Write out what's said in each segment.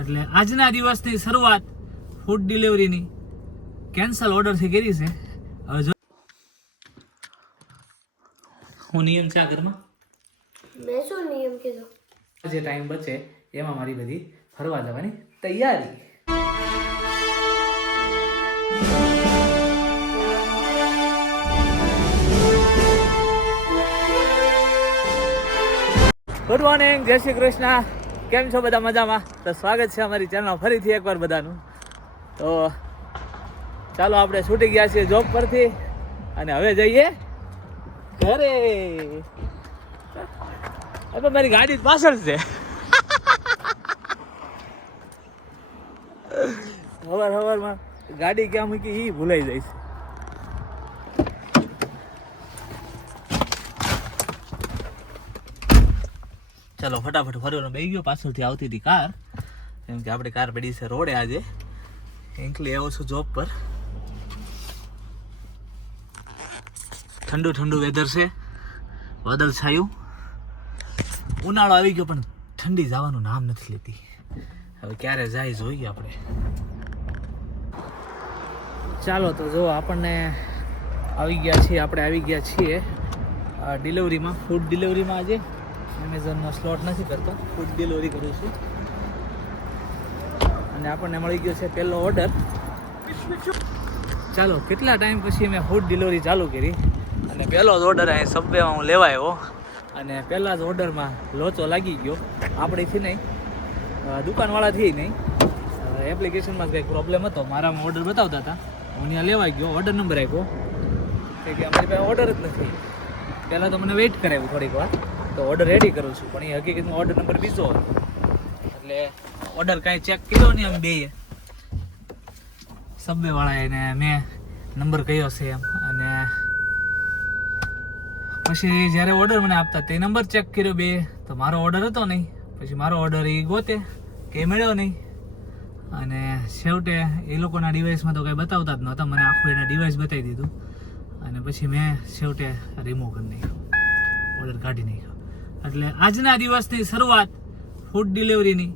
એટલે આજના દિવસની શરૂઆત ફૂડ ડિલિવરીની કેન્સલ ઓર્ડરથી કરી છે. હવે જો હું નિયમ છે આ ઘરમાં, મેં શું નિયમ કીધો? જે ટાઈમ બચે એમાં મારી બધી ફરવા જવાની તૈયારી. ગુડ મોર્નિંગ, જય શ્રી કૃષ્ણ. કેમ છો બધા? મજામાં? તો સ્વાગત છે અમારી ચેનલ ફરીથી એકવાર બધાનું. તો ચાલો, આપણે છૂટી ગયા છીએ જોબ પરથી અને હવે જઈએ ઘરે. હવે મારી ગાડી પાછળ છે. હવારમાં ગાડી ક્યાં મૂકી એ ભૂલાઈ જાય છે. ચાલો ફટાફટ ફરવાનો બેસી ગયો. પાછળથી આવતી હતી કાર, કેમ કે આપણે કાર પડી છે રોડે. આજે એકલી આવ્યો છું જોબ પર. ઠંડુ ઠંડુ વેધર છે, વાદળ છાયું. ઉનાળો આવી ગયો પણ ઠંડી જવાનું નામ નથી લેતી. હવે ક્યારે જાય જોઈએ આપણે. ચાલો તો જો આપણે આવી ગયા છીએ ડિલિવરીમાં, ફૂડ ડિલિવરીમાં. આજે એમેઝોનનો સ્લોટ નથી કરતો, ફૂડ ડિલિવરી કરું છું. અને આપણને મળી ગયો છે પહેલો ઓર્ડર. ચાલો, કેટલા ટાઈમ પછી મેં ફૂડ ડિલિવરી ચાલુ કરી અને પહેલો જ ઓર્ડર અહીં સબવેમાં હું લેવા આવ્યો. અને પહેલા જ ઓર્ડરમાં લોચો લાગી ગયો. આપણેથી નહીં, દુકાનવાળાથી નહીં, એપ્લિકેશનમાં કંઈક પ્રોબ્લેમ હતો. મારામાં ઓર્ડર બતાવતા હતા, હું ત્યાં લેવા ગયો, ઓર્ડર નંબર આપ્યો કે અમારી પાસે ઓર્ડર જ નથી. પહેલાં તો મને વેઇટ કરાવ્યું થોડીક વાર, તો ઓર્ડર રેડી કરું છું. પણ એ હકીકતમાં ઓર્ડર નંબર બીજો હતો. એટલે ઓર્ડર કાંઈ ચેક કર્યો નહીં અમે બેએ, સબવેવાળાએ, ને મેં નંબર કયો છે એમ. અને પછી જ્યારે ઓર્ડર મને આપતા તે નંબર ચેક કર્યો બે, તો મારો ઓર્ડર હતો નહીં. પછી મારો ઓર્ડર એ ગોતે કે મળ્યો નહીં. અને છેવટે એ લોકોના ડિવાઇસમાં તો કંઈ બતાવતા જ નહોતા. મને આખું એને ડિવાઇસ બતાવી દીધું. અને પછી મેં છેવટે રિમૂવ કરી નાખ્યો, ઓર્ડર કાઢી નાખ્યો. એટલે આજના દિવસની શરૂઆત ફૂડ ડિલિવરીની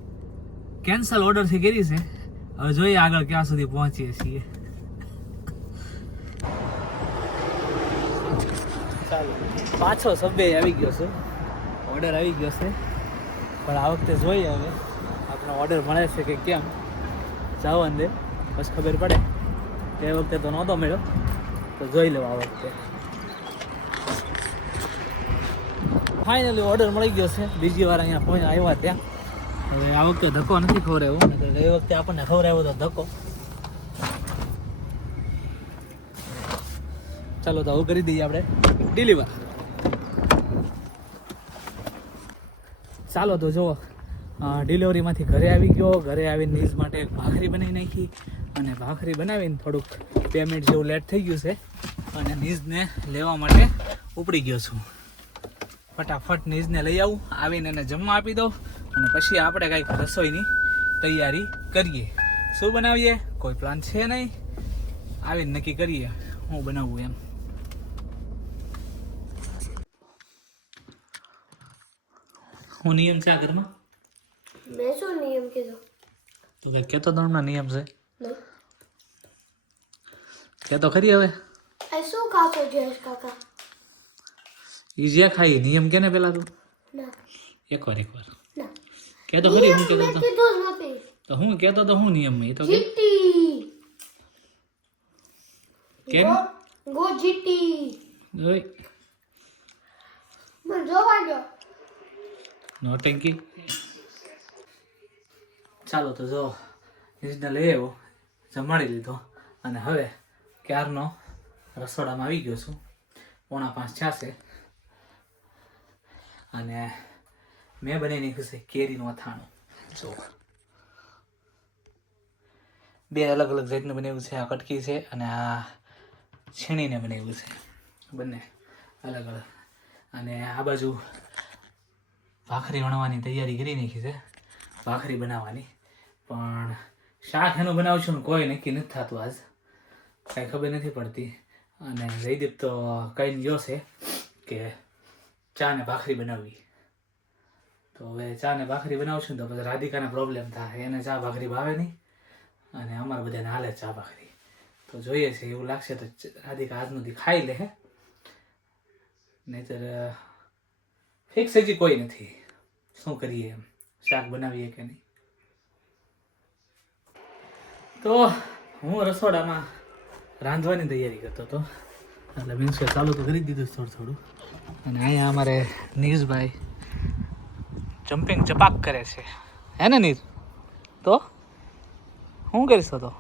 કેન્સલ ઓર્ડરથી કરી છે. હવે જોઈએ આગળ ક્યાં સુધી પહોંચીએ છીએ. ચાલો, પાછો સબવે આવી ગયો છે, ઓર્ડર આવી ગયો છે. પણ આ વખતે જોઈએ હવે આપણો ઓર્ડર મળે છે કે કેમ. જવા દે બસ ખબર પડે. તે વખતે તો નહોતો મળ્યો, તો જોઈ લો આ વખતે. ફાઇનલી ઓર્ડર મળી ગયો છે. બીજી વાર અહીંયા આવ્યા ત્યાં. હવે આ વખતે ધક્કો નથી ખવડાવ્યો, એ વખતે આપણને ખવડાવ્યો તો ધક્કો. ચાલો તો આવું કરી દઈએ આપણે ડિલિવર. ચાલો તો જુઓ, ડિલિવરીમાંથી ઘરે આવી ગયો. ઘરે આવીને નીઝ માટે એક ભાખરી બનાવી નાખી. અને ભાખરી બનાવીને થોડુંક પેમેન્ટ જેવું લેટ થઈ ગયું છે. અને નીઝને લેવા માટે ઉપડી ગયો છું. ફટાફટ નીઝને લઈ આવું, આવીને એને જમવા આપી દઉં. અને પછી આપણે કંઈક રસોઈની તૈયારી કરીએ. શું બનાવીએ કોઈ પ્લાન છે નહીં, આવીને નક્કી કરીએ હું બનાવવું એમ. હું નિયમ છે આ ઘરમાં, મેં શું નિયમ કીધો? તું કંઈક કહેતો તો હમણાં નિયમ છે, નહીં. કહેતો ખરી. હવે આ શું ખાશો જયેશ કાકા? એ જે ખાઈ નિયમ કે ને પેલા તું ના એકવાર ના, કહેતો ખરી. હું નિયમ મેં કહેતો કીધું જ નથી. તો હું કહેતો તો હું નિયમ એ તો કે જીટી કેમ ગો જીટી ઓય મને જોવા દો. નોટંકી. ચાલો તો જો નીચને લઈ આવ્યો, જમાડી લીધો. અને હવે ક્યારનો રસોડામાં આવી ગયો છું. 4:45 થયા. અને મેં બનાવી નાખ્યું છે કેરીનું અથાણું. જો 2 અલગ અલગ જાતનું બનાવ્યું છે. આ કટકી છે અને આ છીણીને બનાવ્યું છે, બંને અલગ અલગ. અને આ બાજુ ભાખરી વણવાની તૈયારી કરી નાખી છે, ભાખરી બનાવવાની. પણ શાક એનું બનાવું છું ને કોઈ નક્કી નથી થતું. આજ કાંઈ ખબર નથી પડતી. અને જયદીપ તો કહીને ગયો છે કે ચા ને ભાખરી બનાવવી. તો હવે ચા ને ભાખરી બનાવશું ને તો પછી રાધિકાને પ્રોબ્લેમ થાય, એને ચા ભાખરી ભાવે નહીં અને અમારે બધાને હાલે ચા ભાખરી. તો જોઈએ છે, એવું લાગશે તો રાધિકા આજનું દી ખાઈ લે, નહીંતર ફિક્સ હજી કોઈ નથી. શું કરીએ, એમ શાક બનાવીએ કે નહીં. તો હું રસોડામાં રાંધવાની તૈયારી કરતો હતો, એટલે મીન્સ કે ચાલુ તો કરી દીધું થોડું થોડું. અને અહીંયા અમારે નીરજભાઈ જમ્પિંગ ચપાક કરે છે, હે ને નીર? તો શું કરીશો? તો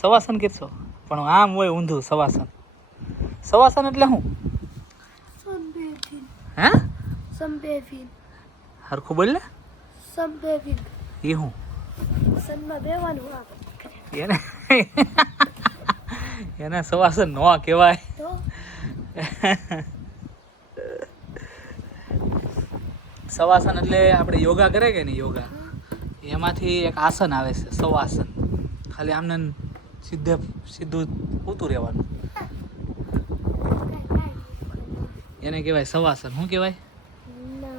સવાસન કરશો, પણ આમ હોય ઊંધું સવાસન. સવાસન એટલે શું? હે સંબેફીન હરખું બોલ ને. સંબેફીન એ હું સનમાં બેવાનું આ એને એને સવાસન નો કહેવાય. તો સવાસન એટલે આપણે યોગા કરે કે નહીં, યોગા એમાંથી એક આસન આવે છે સવાસન. ખાલી આમને સીધું ઊતું રહેવાનું, એને કહેવાય સવાસન. શું કહેવાય? ના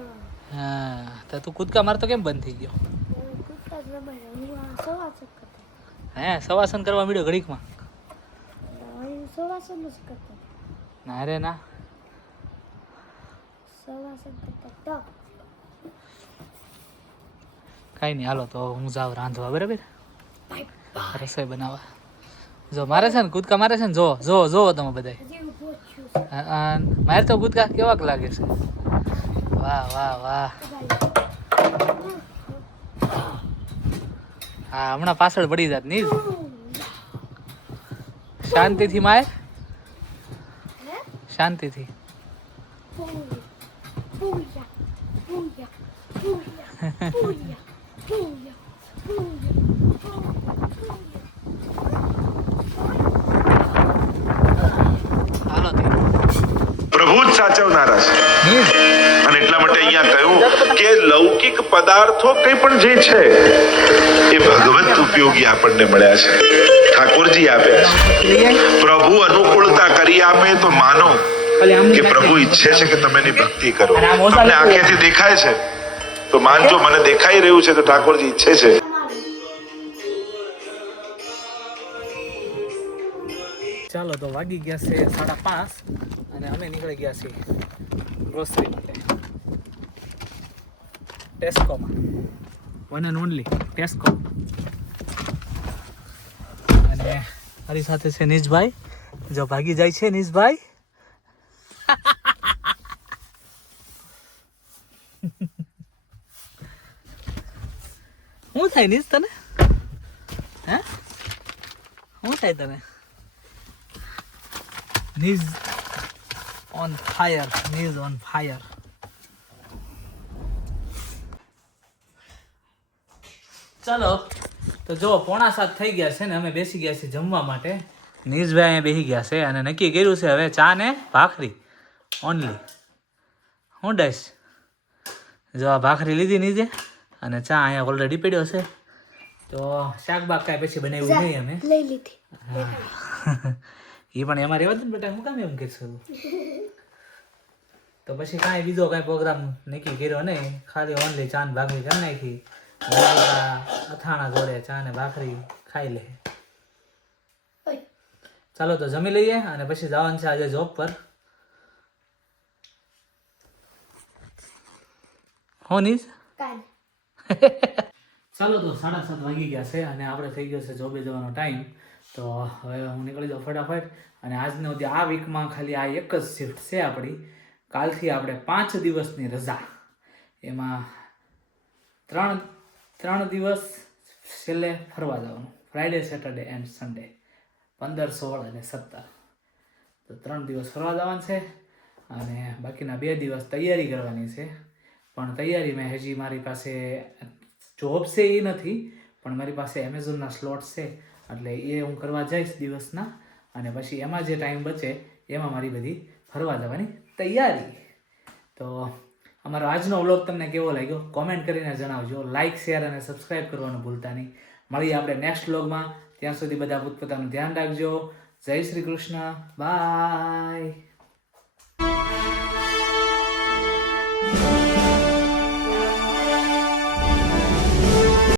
હા, તો તું કૂદકા મારતો કેમ બંધ થઈ ગયો? કુત્તા જ રમાય હું આ સવાસન કરતો. હે, સવાસન કરવા મળ્યો ઘડીકમાં? હું સવાસન જ કરતો. ના રે ના, સવાસન કરતા તો કાંઈ નહીં. હાલો તો હું જાઉં રાંધવા, બરાબર? રસોઈ બનાવવા. જો મારે છે ને કૂદકા મારે છે ને, જો તમે બધા. હજી હું પૂછ્યું મારે તો કૂદકા કેવાક લાગે છે. વાહ વાહ વાહ. હા, હમણાં પાછળ પડી જાત નહીં. શાંતિથી માય, શાંતિથી. હાલો તે પ્રભુ જ સાચવનારા છે. નહીં. અને એટલા માટે અહીંયા કહ્યું કે લૌકિક પદાર્થો કંઈ પણ જે છે એ ભગવત ઉપયોગી આપણને મળ્યા છે, ઠાકોરજી આપ્યા છે. પ્રભુ અનુકૂળતા કરી આપે તો માનો કે પ્રભુ ઈચ્છે છે કે તમે એની ભક્તિ કરો. તમને આંખેથી દેખાય છે તો માનજો, મને દેખાઈ રહ્યું છે તો ઠાકોરજી ઈચ્છે છે. ચાલો તો વાગી ગયા છે 5:30 અને અમે નીકળી ગયા છીએ ગ્રોસરી માટે ટેસ્કોમાં. One and only Tesco. અને મારી સાથે છે નીશભાઈ. જો ભાગી જાય છે નીશભાઈ. શું થાય નીશ તને? હે, શું થાય તને? Knees on fire, knees on fire. ચાલો તો જો 6:45 થઈ ગયા છે ને અમે બેસી ગયા છીએ જમવા માટે. નીરજભાઈ અહીંયા બેસી ગયા છે અને નક્કી કર્યું છે હવે ચા ને ભાખરી ઓનલી. હું ડાઈશ જો આ ભાખરી લીધી નીચે અને ચા અહીંયા ઓલરેડી પડ્યો છે. તો શાક બાક કાંઈ પછી બનાવ્યું નહીં અમે. લઈ લીધી. એ પણ એમાં રહેવા દે ને બેટા, હું કામ એમ કહેશું? તો પછી કાંઈ બીજો કાંઈ પ્રોગ્રામ નક્કી કર્યો નહીં, ખાલી ઓનલી ચા ને ભાખરી કરી નાખી. અથાણા જોડે ચા ને ભાખરી ખાઈ લે. ચાલો તો જમી લઈએ અને પછી જવાનું છે આજે જોબ પર. હો નીશ? ચાલો તો 7:30 વાગી ગયા છે અને આપણે થઈ ગયો છે જોબે જવાનો ટાઈમ. તો હવે હું નીકળી જાઉં ફટાફટ. અને આજનો આ વીકમાં ખાલી આ એક જ શિફ્ટ છે આપણી. કાલથી આપણે 5 દિવસની રજા, એમાં 3 દિવસ છેલ્લે ફરવા જવાનું, ફ્રાઈડે, સેટરડે એન્ડ સન્ડે, 15, 16 અને 17. તો 3 દિવસ ફરવા જવાનું છે અને બાકીના 2 દિવસ તૈયારી કરવાની છે. પણ તૈયારીમાં હજી મારી પાસે જોબ છે એ નથી, પણ મારી પાસે એમેઝોનના સ્લોટ છે, એટલે એ હું કરવા જઈશ દિવસના. અને પછી એમાં જે ટાઈમ બચે એમાં મારી બધી ફરવા જવાની તૈયારી. તો અમારો આજનો વ્લોગ તમને કેવો લાગ્યો કોમેન્ટ કરીને જણાવજો. લાઇક, શેર અને સબસ્ક્રાઈબ કરવાનું ભૂલતા નહીં. મળીએ આપણે નેક્સ્ટ વ્લોગમાં. ત્યાં સુધી બધા પોતપોતાનું ધ્યાન રાખજો. જય શ્રી કૃષ્ણ. બાય.